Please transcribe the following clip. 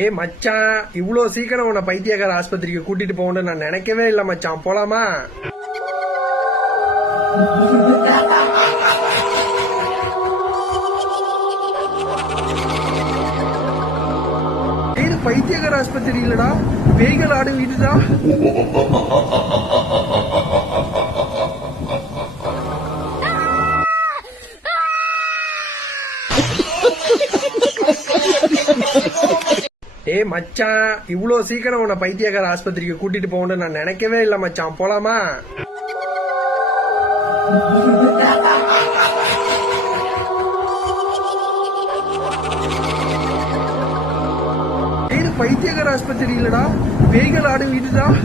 ஏய் மச்சான், இவ்ளோ சீக்கிரம் உன்னை பைத்தியக்கார ஆஸ்பத்திரிக்கு கூட்டிட்டு போகணும்னு நான் நினைக்கவே இல்ல மச்சான். போலாமா? இது பைத்தியக்கார ஆஸ்பத்திரி இல்லடா, பேய்கள் ஆடும் வீடுதான். ஏய் மச்சான், இவ்ளோ சீக்கிரம் உன்னை பைத்தியக்கார ஆஸ்பத்திரிக்கு கூட்டிட்டு போகணும்னு நான் நினைக்கவே இல்ல மச்சான். போலாமா? இது பைத்தியக்கார ஆஸ்பத்திரி இல்லடா, பேய்கள் ஆடும் வீடுதான்.